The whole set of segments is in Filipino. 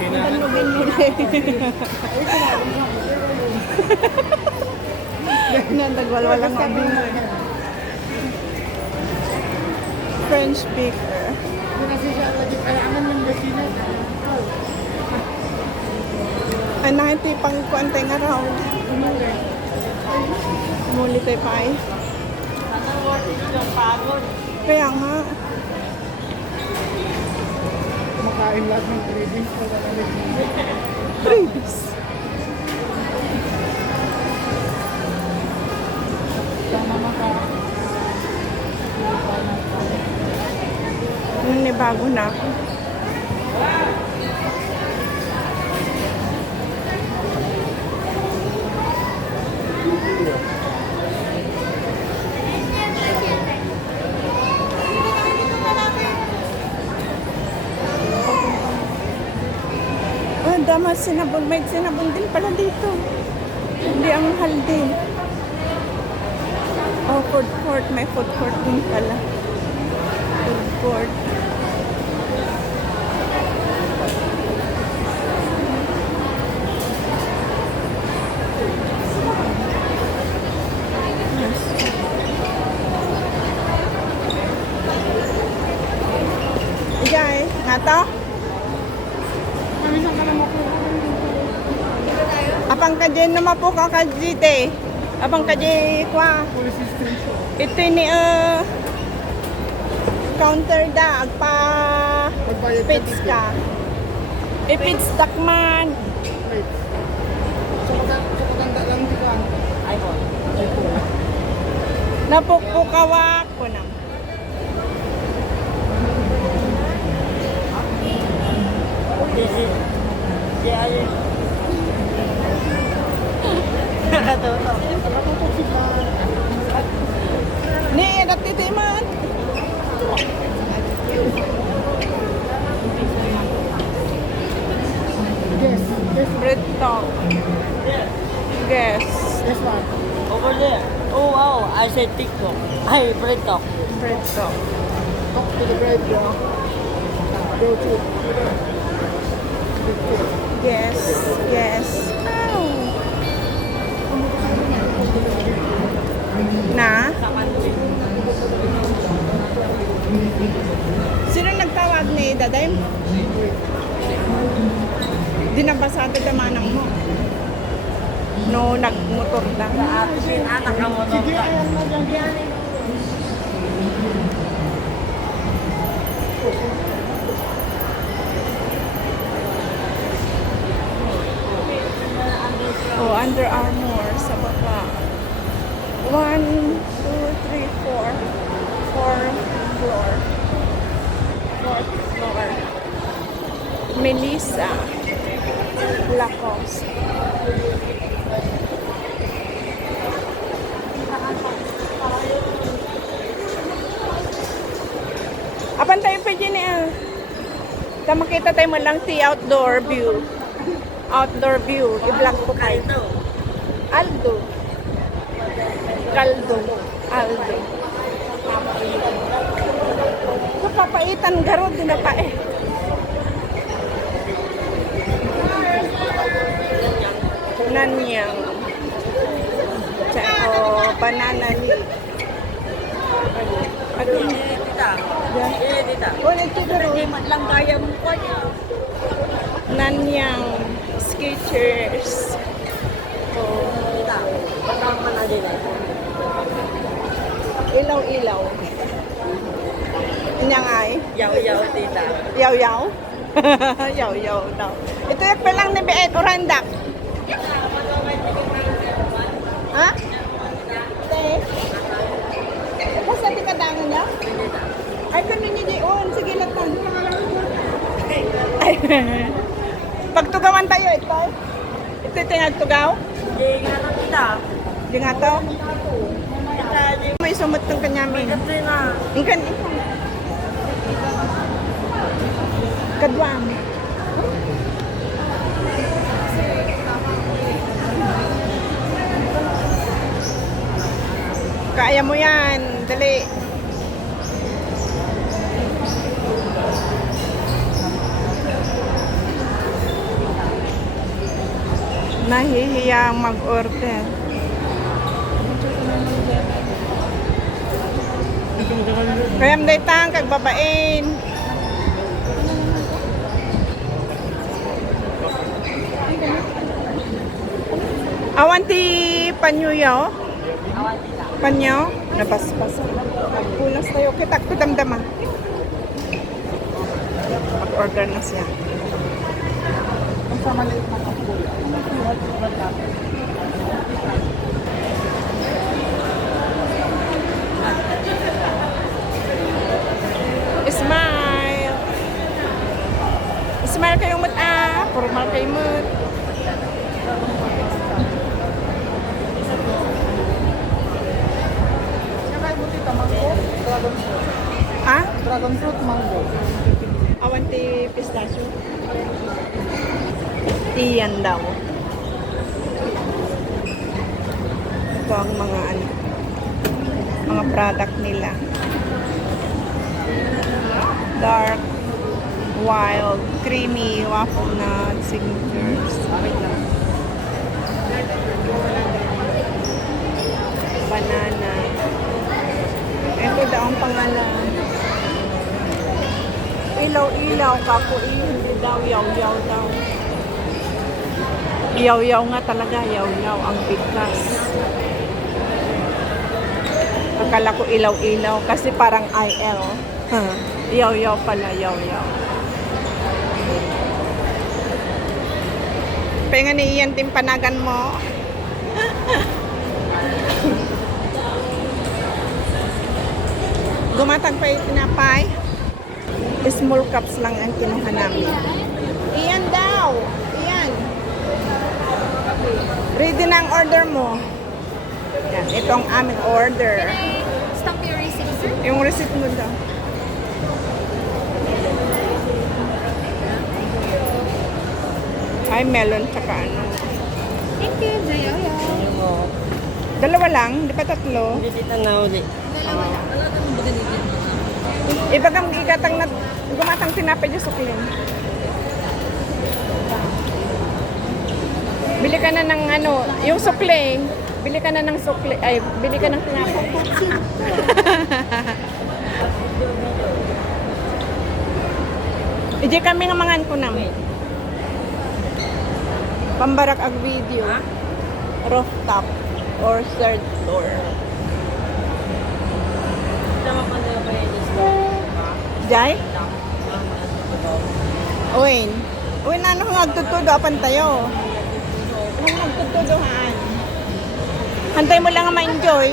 Ilan mo binili? Nandagwalwalang kami. French baker. Ay, nakiti pang kuantay nga raw. Muli tayo pa ay. Kaya nga. Makain lahat ng cravings. Cravings. Bago na ako. Ah, damas sinabon. May sinabon din pala dito. Hindi ang mahal din. Oh, food court. May food court din pala. Food court. Ijay, ngato? Apang kadyan naman po kakajite. Apang kadyan kwa. Ito ni counter da. Agpa pits ka. Ipits dakman. Sukatanda lang dito ang iPhone. Napukpukawak ko na. Ni natitiman. Yes. Yes. Bread talk. Yes. Yes, ma'am. Over there. Oh wow, I said TikTok. Ay, bread talk. Bread talk. Talk to the bread, bro. Go to. Yes. Yes. Ow. Na? Sino nagtawag ni Daday? Di nabasado sa manang mo. No, nagmotor lang. Atin anak ka mo nung ka. Oh, Under Armour sa baba. 1, 2, 3, 4. 4th floor. 4th floor. Melissa. Lacoste. Apan tayo pa dyan eh. Makita tayo man lang si outdoor view. Outdoor view. I-vlog ko kayo. Aldo. Caldo. Aldo. Kapapaitan garod din na pa eh. Nanyang. Tsaka banana leaf. Tita. Tita. Ulit ito Hindi man lang kaya mo pa niya. Nanyang Skechers. Oh, Tita. Patang man na din. ilaw-ilaw. Inyang ay? Yaw-yaw, tita. Yaw-yaw? Yaw-yaw daw. Ito yung palang ni Beet Orandak. Ha? Te? Ito sa di kadangan niya? Ay, ganun niya di on. Sige lang tan. Ay, pagtugawan tayo ito. Ito yung nagtugaw? Hindi nga na tita. Di nga to? Tita, di May sumot ng kanyamin. kasi na. Ikan. Kadwam. Kaya mo yan. Dali. Nahihiyang mag-order. Kaya mdaytang kagbabain. Awanti panyuyo? Panyo? Nabasbas. Nagpunas tayo. Kita ko damdama. Mag-order na siya. Ang sa maliit na kapula. Smile! Smile kayo mat formal kayo mat. Saka yung butita, mango, dragon fruit. Ah? Dragon fruit, mango. Awanti pistachio. Iyan daw. Ito ang mga ano, mga product nila. Dark, wild, creamy, waffle nut, signatures. Banana. Ito daw ang pangalan. Ilaw-ilaw, kapo hindi daw, yaw-yaw daw. Yaw-yaw nga talaga, yaw-yaw ang bigkas. Akala ko ilaw-ilaw kasi parang IL. Yaw-yaw pala, yaw-yaw. Pengen iyan timpanagan mo. Gumatag pa yung tinapay. Small cups lang ang kinuha namin. Iyan daw. Iyan. Ready na ang order mo. Yan, ito ang aming order. Stamp your receipt, sir. Yung receipt mo daw. Ay, melon tsaka ano. Thank you, Jayoyo. Ano mo? Dalawa lang, di ba tatlo? Hindi dito na uli. Dalawa lang. Ibagang ikatang na gumatang tinapay yung suklin. Bili ka na ng ano, yung sukle. Bili ka na ng sukle. Ay, bili ka ng tinapay. Ije kami nga mangan ko namin. Pambarak ag video. Rooftop or third floor. Tama ka na ba yung Jai? Uwin. Uwin, ano kang agtutudo? Apan tayo. Ano kang agtutudohan? Hantay mo lang nga ma-enjoy.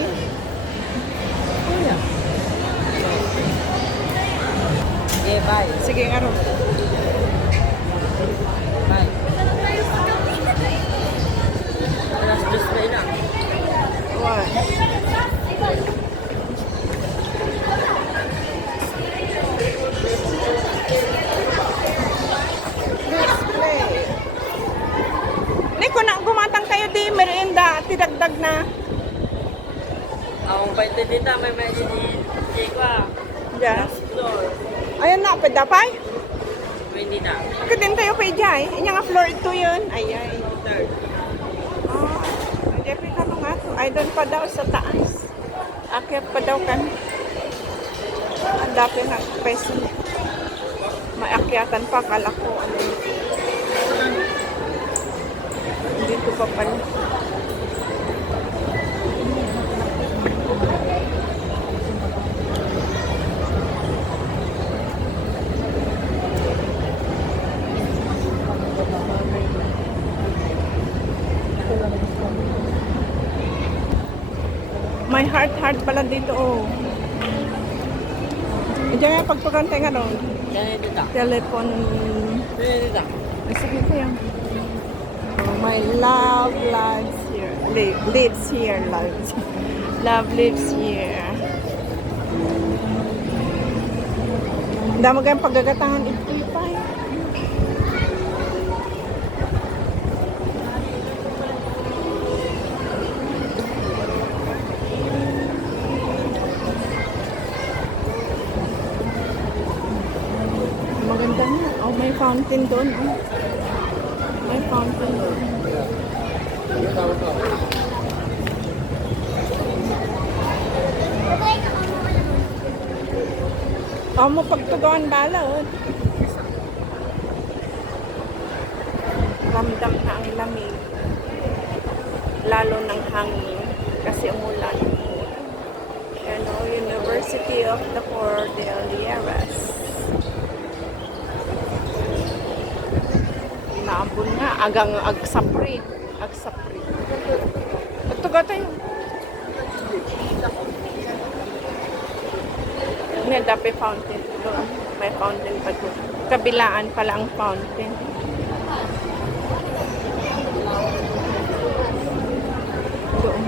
Okay, bye. Sige, nga ro. Bye. Alas 2 na ilang. Display. Niko na gumatang kayo di merienda tidagdag na. Ang bait dito, may medyo di ko ah. Diyan. Floor. Ayun na, pedapay. Hindi na. Bakit din tayo kay Jai? Inya nga floor ito yun. Ay. Third. Ah, hindi ka nga to. Ay, doon pa daw sa taas. Akyat pa daw kan. Ang dapin nga peso. May akyatan pa. Kala ko ano yun. Dito pa pala. May heart pala dito, oh. Diyan nga pagpagante nga ron. Yan dito. Telephone. Yan dito. Ay, sige kayo. Oh, my love lives here. Lives here, lives. Love lives here. Damo kayong paggagatangan ito pa. Maganda nga. Oh, may fountain doon. Oh. May fountain doon. Mo pagtugawan bala, oh. Ramdam na ang lamig. Lalo ng hangin kasi umulan. Ano, University of the Cordilleras. Naambun nga, agang agsapri. Agsapri. Tuga tayo. Nga dapat fountain doon. May fountain pa doon. Kabilaan pala ang fountain. Doon.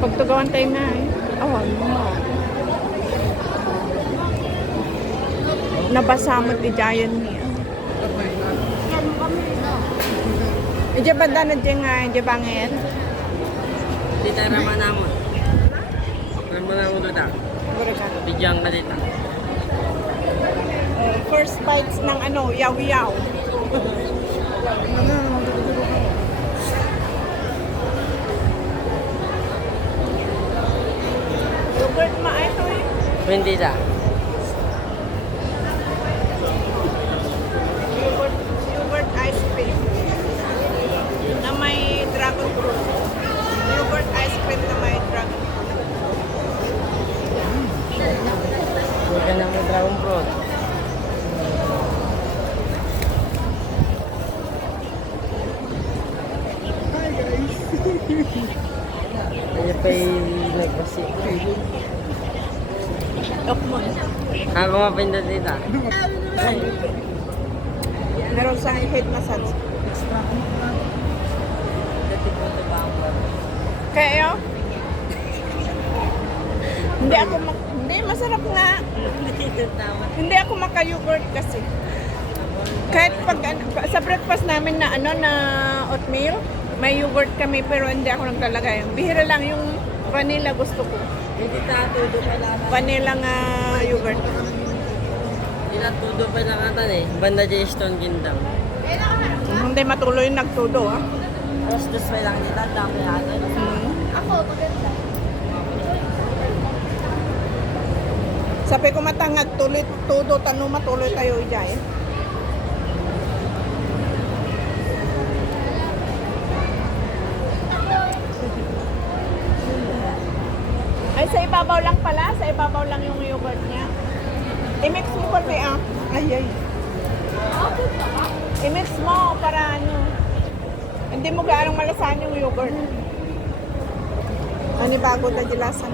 Pagtugawan tayo na eh. Awan mo. Nabasa mo ti Giant niya. Ija ba na dyan nga, ija bangin? Dita raman naman. Raman naman dito. Gura ka. Bigyan ka dito. First bites ng ano, yaw-yaw. Yogurt ma ito eh. Hindi sa. Yogurt ice cream. Na may dragon fruit. Yogurt ice cream na may dragon fruit. Huwag ka na may dragon fruit. Kaya pa'y nagbasi. Dokmon. Ako mapindot dito. Meron sa head massage. Dati ko ito ba ang Kaya hindi ako hindi masarap nga. Hindi ako maka-yogurt kasi. Kahit pag sa breakfast namin na ano na oatmeal, may yogurt kami pero hindi ako naglalagay. Bihira lang yung vanilla gusto ko. Hindi tatudo pa lang. Vanilla nga yogurt. Hindi tatudo pa lang atan eh. Banda dyan Stone Kingdom. Hindi matuloy nagtudo ah. Tapos dos pa lang dito. Dami atan. Ako, maganda. Sabi ko matangag tuloy tudo tanu matuloy tayo ijay. Ay, sa ibabaw lang pala. Sa ibabaw lang yung yogurt niya. I-mix mo pa ah. Ay. I-mix mo para ano. Hindi mo gaano malasahan yung yogurt. Ano bago na dilasan.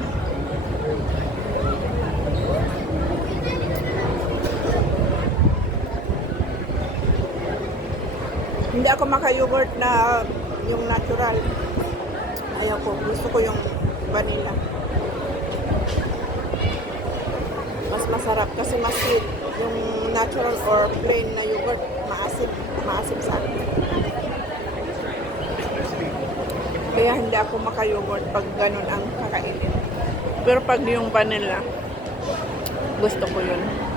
Hindi ako maka-yogurt na yung natural. Ayaw ko. Gusto ko yung vanilla. Mas masarap kasi mas sweet. Yung natural or plain na yogurt, maasim. Maasim sa akin. Kaya hindi ako maka-yogurt pag ganun ang kakainin. Pero pag yung vanilla, gusto ko yun.